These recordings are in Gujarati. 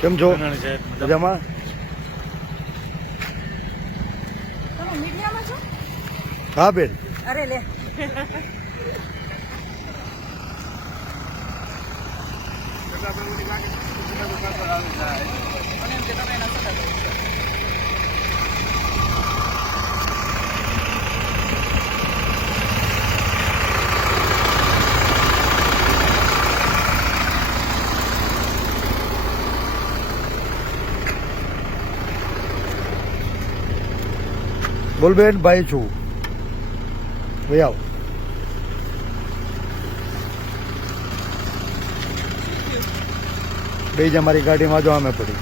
કેમ છો? મજામાં. હા બેન. અરે લે એમ કે તમે એના સગા છો. બોલ બેન ભાઈ છું. ભાઈ આવ. બે જ અમારી ગાડીમાં જો અમે પડી?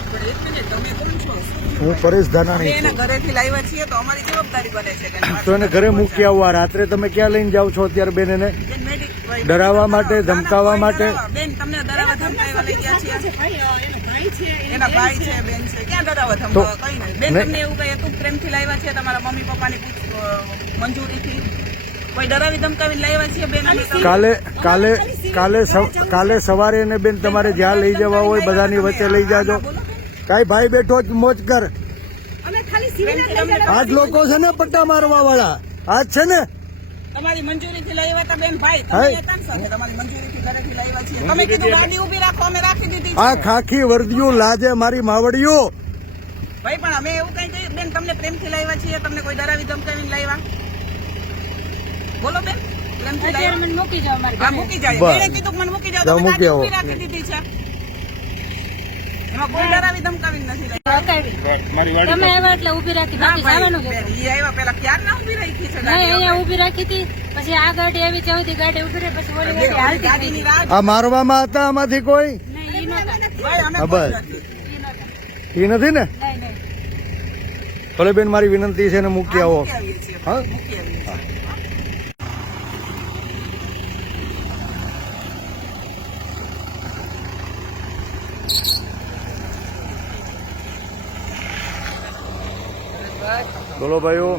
હું પરેશ ધાનાણી તો એને ઘરે મૂકી આવવા રાત્રે તમે ક્યાં લઈને જાઓ છો અત્યારે બેન એને ડરાવવા માટે, ધમકાવવા માટે? બેન તમને ડરાવવા ધમકાવવા લઈ ગયા છીએ એના ભાઈ છે બેન છે. ક્યાં ડરાવવા ધમકાવવા? કઈ નહીં. બેન તમને એવું કહે તું પ્રેમથી લાવ્યા છે તમારા મમ્મી પપ્પાની મંજૂરીથી? કોઈ ડરાવી ધમકાવીને લાવ્યા છે બેન કાલે કાલે કાલે કાલે સવારે ને બેન તમારે જ્યાં લઈ જવા હોય બધાની વચ્ચે લઈ જાજો. કાંઈ ભાઈ બેઠો જ મોજ કર. આજ લોકો છે ને પટ્ટા મારવા વાળા આજ છે ને તમારી મંજૂરીથી લાવ્યા હતા બેન ભાઈ. તમે લેતા ને તમારી મંજૂરીથી ઘરેથી લાવ્યા છીએ. તમે કીધું ગાડી ઊભી રાખો અમે રાખી દીધી આ ખાખી વર્દીઓ લાજે મારી માવડીઓ. ભાઈ પણ અમે એવું કઈ કહ્યું બેન તમને પ્રેમથી લાવ્યા છીએ તમને કોઈ ડરાવી ધમકાવીને લાવ્યા બોલો બેન પ્રેમથી લાવ્યા મને મૂકી જાઓ મારી મૂકી જાય કીધું મને મૂકી જાઓ જાઓ, તમે મૂકી ગાડી ઊભી રાખી દીધી છે. એમાં કોઈ ડરાવી ધમકાવી નથી તમે આવ્યા એટલે ઊભી રાખી બાકી જવાનું બેન, પેલા ક્યાર ના ઊભી રાખી છે અહીંયા ઊભી રાખી હતી પછી આ ગાડી આવી ત્યાં સુધી ગાડી ઊભી રહી પછી ઓલી ગાડી હાલતી ગાડીની થઈ રાહ આ મારવામાં હતા આમાંથી કોઈ? નહીં ઈ નહોતા. ભાઈ અમે હા, કોઈ બસ. નથી. ઈ નહોતા. એ નથી ને? નહીં નહીં. ભલે બેન મારી વિનંતી છે ને મૂકી આવો. હા? બોલો ભાઈઓ.